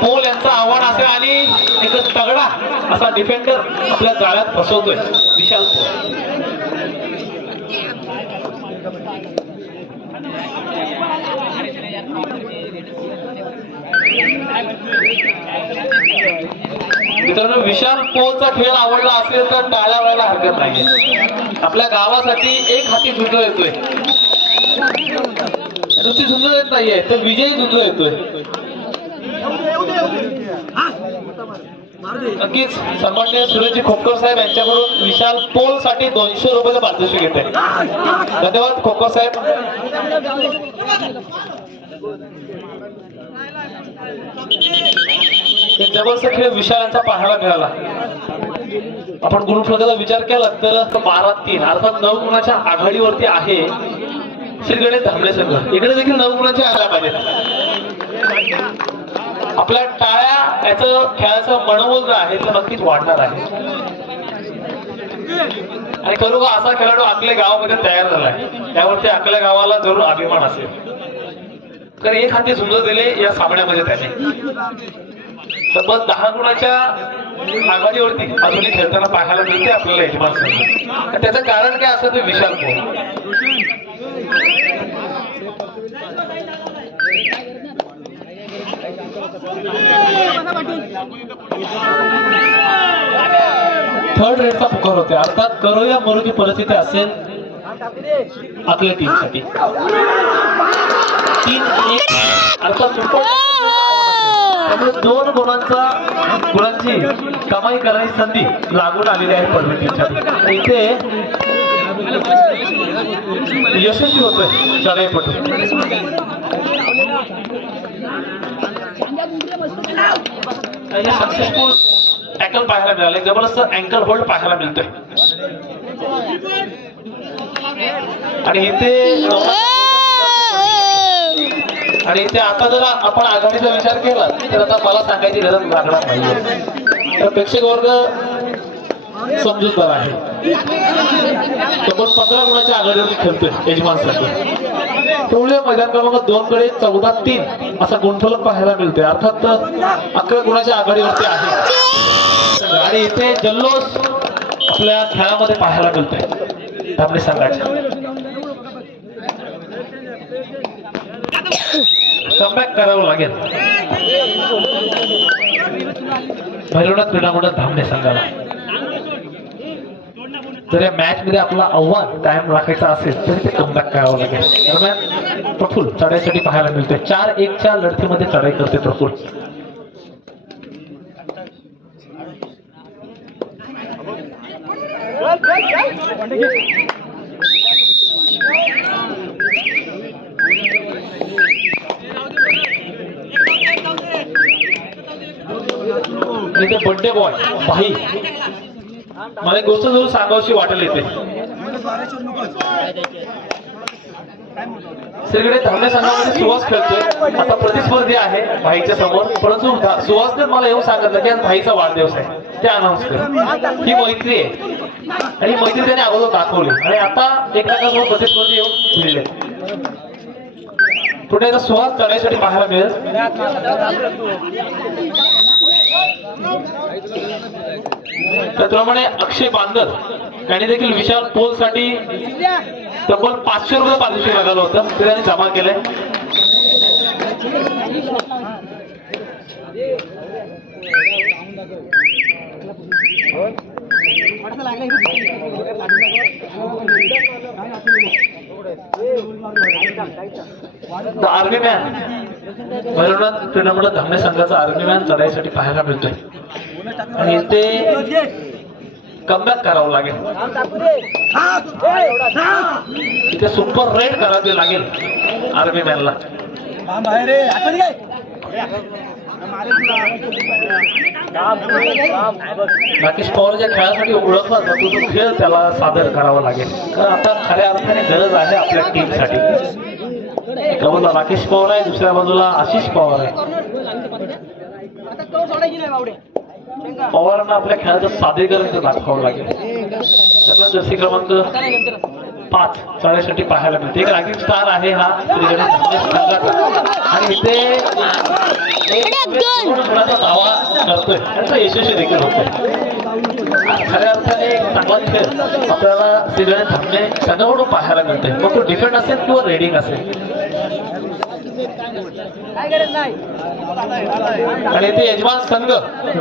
Pole यांचं आव्हान असेल आणि एक तगडा असा डिफेंडर आपल्या जाळ्यात फसवतोय विशाल पोल. मित्रांनो विशाल पोलचा खेळ आवडला असेल तर टाळ्या व्हायला हरकत नाही आपल्या गावासाठी एक हाती झुंज येतोय. नुसती झुंज येत नाहीये तर विजयी झुंज येतोय. नक्कीच. सन्मान्य सुरेशजी खोपकर साहेब यांच्याकडून विशाल पोलसाठी दोनशे रुपयाचं पारितोषिक येते धन्यवाद खोपकर साहेब. जबरदस्त खेळ विशाल यांचा पाहायला मिळाला. आपण गुणफलकाचा विचार केला तर बारा तीन अर्थात नऊ गुणाच्या आघाडीवरती आहे श्री गणेश धामणे संघ. इकडे देखील नऊ गुणाच्या आला पाहिजे आपल्या टाळ्या याचं खेळाचं मनोबल जे आहे ते नक्कीच वाढणार आहे. आणि खरोखर असा खेळाडू आपल्या गावामध्ये तयार झालाय. त्यावरती आपल्या गावाला जरूर अभिमान असेल. तर एक हाती सुंदर दिले या सामन्यामध्ये त्याने. तब्बल दहा गुणाच्या आघाडीवरती अजूनही खेळताना पाहायला मिळते आपल्याला यजमान त्याचं कारण काय असं ते विशाल पोल थर्ड रेडचा पुकार होते अर्थात करूया मरुची परिस्थिती असेल आपल्या टीमसाठी तीन एक. अर्थात दोन गुणांचा गुणांची कमाई करायची संधी लागून आलेली आहे पडवी टीमसाठी इथे यशस्वी होतोय चढाईपटू सक्सेसफुल टॅकल पाहायला मिळाले. जबरदस्त अँकल होल्ड पाहायला मिळतोय. आणि इथे आणि इथे आता जर आपण आघाडीचा विचार केला तर आता मला सांगायची गरज लागणार नाही तर प्रेक्षक वर्ग समजूतदार आहे तब्बल पंधरा गुणाच्या आघाडीवर खेळतोय यजमानसाठी. तेवढ्या मैदान क्रमांक दोन कडे चौदा तीन असा गुणफलक पाहायला मिळतोय. अर्थात अकरा गुणाच्या आघाडीवरती आहे. आणि इथे जल्लोष आपल्या खेळामध्ये पाहायला मिळतोय. आपले सांगायचे कमबॅक करावं लागेल. भैरवनाथ क्रीडामंडळ धामणे संघाला. जर या मॅच मध्ये आपला आव्हान कायम राखायचं असेल तर ते कमबॅक करावं लागेल. दरम्यान प्रफुल चढाईसाठी पाहायला मिळते चार एकच्या लढतीमध्ये चढाई करते प्रफुल बर्थडे बड्डे बॉय भाई. मला एक गोष्ट जरूर सांगावशी वाटेल येते सगळे धावणे संघामध्ये सुहास खेळतोय. आता प्रतिस्पर्धी आहे भाईच्या समोर. परंतु सुहासने मला येऊन सांगितलं की आज भाईचा वाढदिवस आहे. ते अनाऊन्स कर. ही मैत्री आहे. आणि मैत्री त्याने अगोदर दाखवली. आणि आता एकमेकांसमोर प्रतिस्पर्धी येऊन दिलेले पुढे एकदा सुहास करण्यासाठी पाहायला मिळेल. त्याचप्रमाणे अक्षय बांदर यांनी देखील विशाल पोलसाठी तब्बल पाचशे रुपये पारितोषिक लागलं होतं. ते त्यांनी जमा केलंय. आर्मी मॅन भैरवनाथ क्रीडामंडळ धामणे संघाचा आर्मी चढाईसाठी पाहायला मिळतोय. आणि ते कमबॅक करावं लागेल. इथे सुपर रेड करावे लागेल आर्मी मॅनला बाकी स्पॉर ज्या खेळासाठी ओळखला जातो तो खेळ त्याला सादर करावा लागेल. तर आता खऱ्या अर्थाने गरज आहे आपल्या टीमसाठी एका बाजूला राकेश पवार आहे दुसऱ्या बाजूला आशिष पवार आहे. पवारांना आपल्या खेळाचं सादरीकरण इथं दाखवावं लागेल. त्यामुळे जर्सी क्रमांक पाच चढाईसाठी पाहायला मिळते. एक रागीर स्टार आहे हा आणि इथे दावा करतोय. आणि तो यशस्वी देखील होतोय. खऱ्या अर्थाने एक चांगला खेळ आपल्याला श्री गणेश धर्मे संघाकडून पाहायला मिळतोय. मग तो डिफेंड असेल किंवा रेडिंग असेल? आणि ते यजमान संघ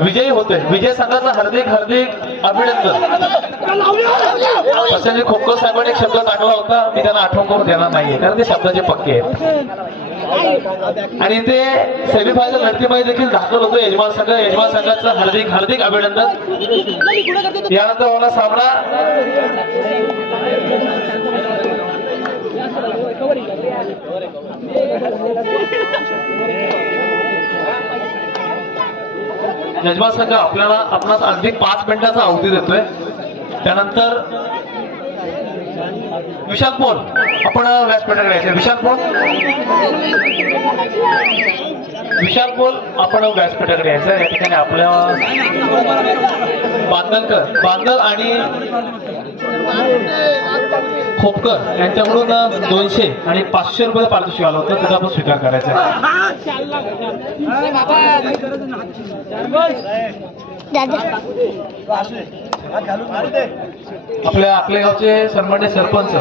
विजयी होतोय विजय संघाचं हार्दिक हार्दिक अभिनंदन. तसे खोखो साहेबांनी एक शब्द टाकला होता. मी त्यांना आठवण करून देणार नाहीये कारण ते शब्दाचे पक्के आहेत. आणि ते सेमीफायनल लढतीमध्ये देखील दाखल होतो यजमान संघ. यजमान संघाचं हार्दिक हार्दिक अभिनंदन. यानंतर होणार सामना. यजमान संघ आपल्याला आपणास अगदी पाच मिनिटाचा अवधी देतोय. त्यानंतर विशाल पोल आपण व्यासपीठाकडे यायचं. विशाल पोल? विशाल पोल आपण व्यासपीठाकडे यायचं. या ठिकाणी आपल्या बांधलकर बांधल आणि खोपकर यांच्याकडून दोनशे आणि पाचशे रुपये पारितोषिक आलं होतं. त्याचा आपण स्वीकार करायचा आपल्या आपल्या गावचे सन्मान्य सरपंच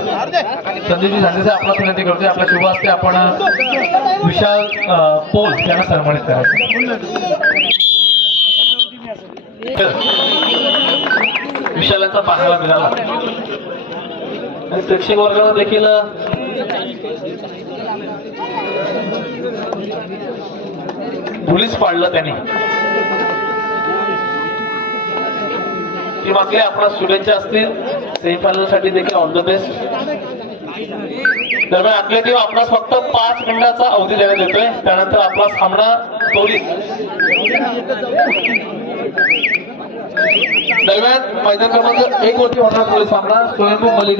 संदीपजी झांडेचे आपला विनंती करतोय. आपल्या शुभ असते आपण विशाल पोल यांना सन्मानित करायचं विशालाचा पाहायला मिळाला. आणि प्रेक्षक वर्गाला देखील धुलीच पाडलं त्यांनी. ती मागली आपल्या शुभेच्छा असतील. सेमीफायनलसाठी देखील ऑन द बेस्ट. दरम्यान आपल्या टीम आपणास फक्त पाच मिनिटाचा अवधी देण्यात येतोय. त्यानंतर आपला सामना त्वरित दरम्यान मैदान क्रमांक एक वरती होणार पोलीस सामना स्वयंभू मलिक